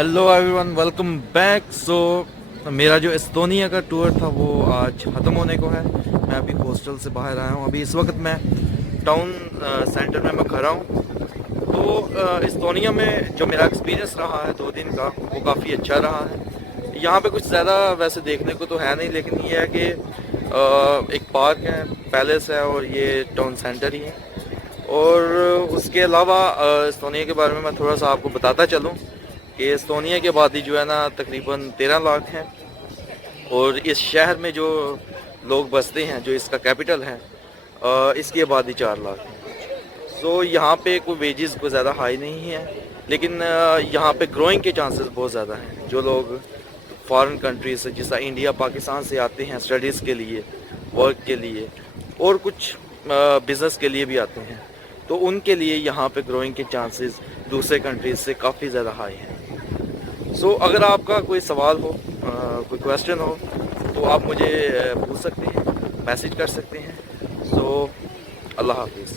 Hello everyone, welcome back. मेरा जो Estonia का टूर था वो आज ख़त्म होने को है। मैं अभी हॉस्टल से बाहर आया हूँ। अभी इस वक्त मैं टाउन सेंटर में मैं खड़ा हूँ। तो एस्टोनिया में जो मेरा एक्सपीरियंस रहा है 2 दिन का, वो काफ़ी अच्छा रहा है। यहाँ पे कुछ ज़्यादा वैसे देखने को तो है नहीं, लेकिन ये है कि एक पार्क है, पैलेस है और ये टाउन सेंटर ही है। और उसके अलावा एस्टोनिया के बारे में मैं थोड़ा सा आपको बताता चलूँ कि एस्टोनिया की आबादी जो है ना तकरीबन 13 लाख है। और इस शहर में जो लोग बसते हैं, जो इसका कैपिटल है, इसकी आबादी 4 लाख है। यहाँ पे कोई वेजेस को ज़्यादा हाई नहीं है, लेकिन यहाँ पे ग्रोइंग के चांसेस बहुत ज़्यादा हैं। जो लोग फॉरेन कंट्रीज से, जैसा इंडिया पाकिस्तान से आते हैं स्टडीज़ के लिए, वर्क के लिए और कुछ बिज़नेस के लिए भी आते हैं, तो उनके लिए यहाँ पे ग्रोइंग के चांसेस दूसरे कंट्रीज से काफ़ी ज़्यादा हाई हैं। अगर आपका कोई सवाल हो, कोई क्वेश्चन हो, तो आप मुझे पूछ सकते हैं, मैसेज कर सकते हैं। अल्लाह हाफिज़।